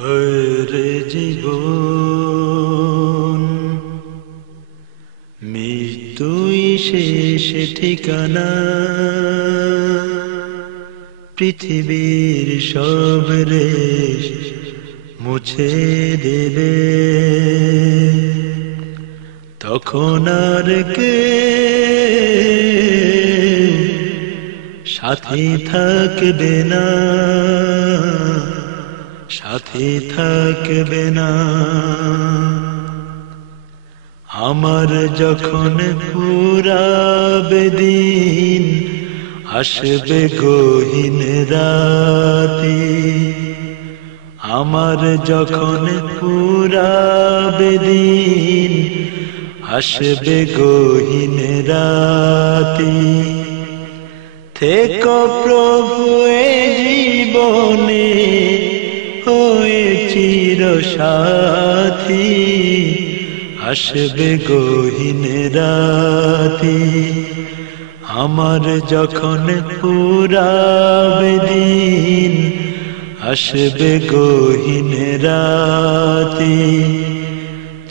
হরে জীবন মৃত্যুই শেষ ঠিকানা, পৃথিবীর সব রেশ মুছে দেবে, তখন আর কে সাথী থাকবে না, সাথী থাকবে না। আমার যখন ফুরাবে দিন, আসবে গহীন রাতি। আমার যখন ফুরাবে দিন, আসবে গহীন রাতি। থেকো প্রভু এ জীবনে হয়ে চির সাথী, আসবে গহীন রাতি। আমার যখন ফুরাবে দিন, আসবে গহীন রাতি।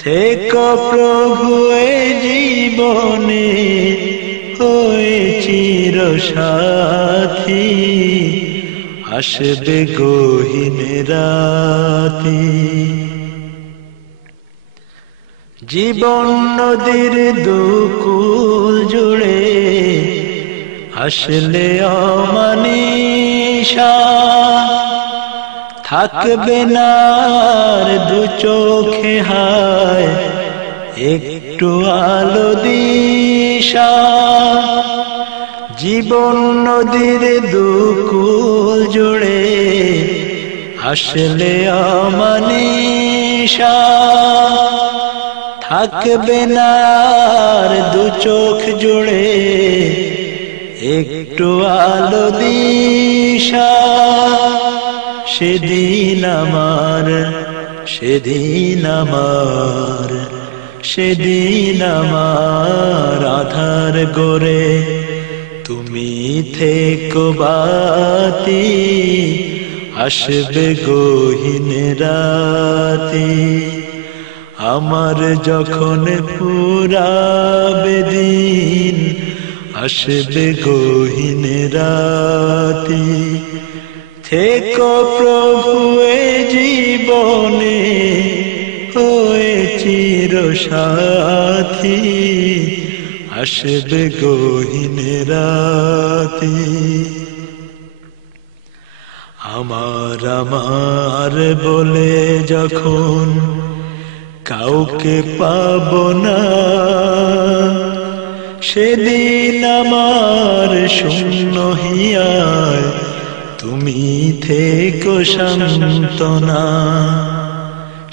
থেকো প্রভু এ জীবনে হয়ে চির সাথী, আসবে গহীন রাতি। জীবন নদীর দুকুল জুড়ে আসলে অমানিশা, থাকবে না আর দু চোখে হায় একটু আলো দিশা। জীবন নদীর দুকুল জুড়ে আসলে অমানিশা, থাকবে না আর দু চোখ জুড়ে একটু আলো দিশা। সেদিন আমার, সেদিন আমার, সেদিন আমার আধার গোরে তুমি থেকো বাতি, আসবে গহীন রাতি। আমার যখন ফুরাবে দিন, আসবে গহীন রাতি। থেকো প্রভু এ জীবনে হয়ে চির সাথী, আসবে গহীন রাতি। আমার আমার বলে যখন কাউকে পাব না, সেদিন আমার শূন্য হিয়ায় তুমি থেকো সান্ত্বনা।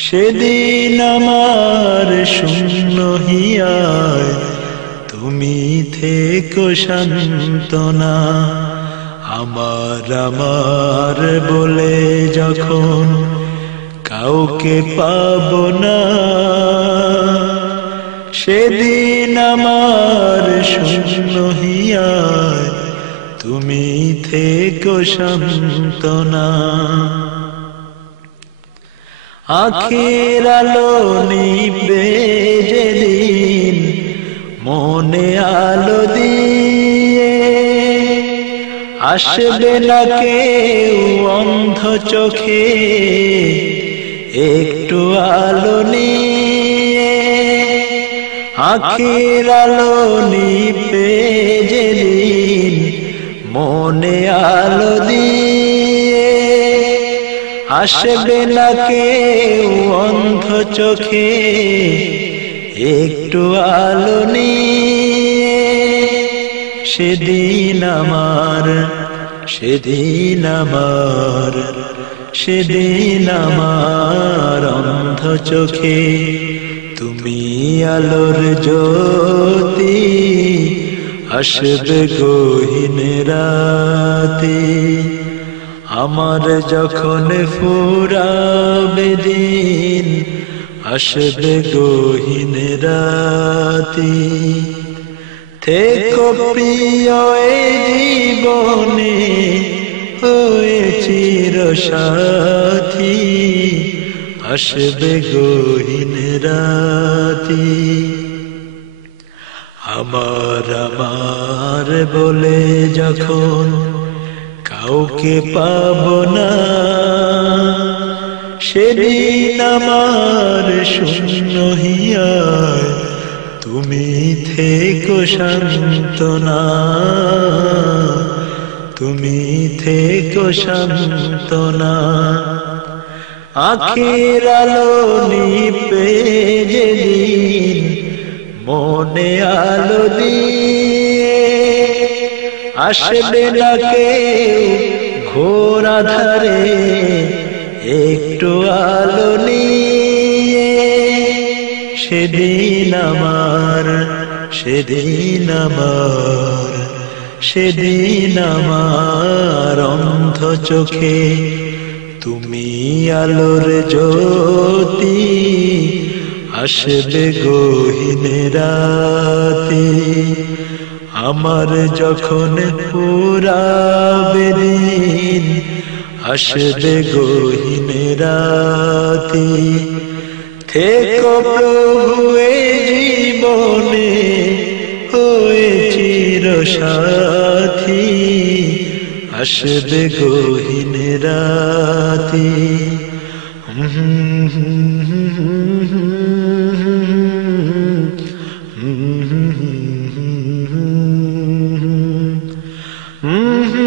সেদিন আমার শূন্য হিয়ায় তুমি থেকো সান্ত্বনা। আমার আমার বলে যখন কাউকে পাব না, সেদিন আমার শূন্য হিয়ায় তুমি থেকো সান্ত্বনা। আখির আলো নিবে যেদিন মনে আলো দিয়ে, আসবে না কেউ অন্ধ চোখে একটু আলো নিয়ে। আখির আলো নিবে যেদিন মনে আলো দিয়ে, আসবে না কেউ অন্ধ চোখে একটু আলো নিয়ে। সেদিন আমার, সেদিন আমার, সেদিন আমার অন্ধ চোখে তুমি আলোর জ্যোতি, আসবে গহীন রাতি। আমার যখন ফুরাবে দিন, আসবে গহীন রাতি। থেকো প্রিয় এ জীবনে হয়ে চির সাথী, আসবে গহীন রাতি। আমার আমার বলে যখন কাউকে পাবো না, সেদিন আমার শূন্য হিয়ায় তুমি থেকো সান্ত্বনা, তুমি থেকো সান্ত্বনা। আখির আলো নিপে যেদিন মনে আলো দিয়ে, আসবে না কেউ ঘোর আঁধারে একটু আলো নিয়ে। সেদিন আমার, সেদিন আমার, সেদিন আমার অন্ধ চোখে তুমি আলোর জ্যোতি, আসবে গহীন রাতি। আমার যখন ফুরাবে দিন, আসবে গহীন রাতি। থেকো প্রভু এ জীবনে হয়ে চিরসাথী, আসবে গহীন রাতি। Mm-hmm.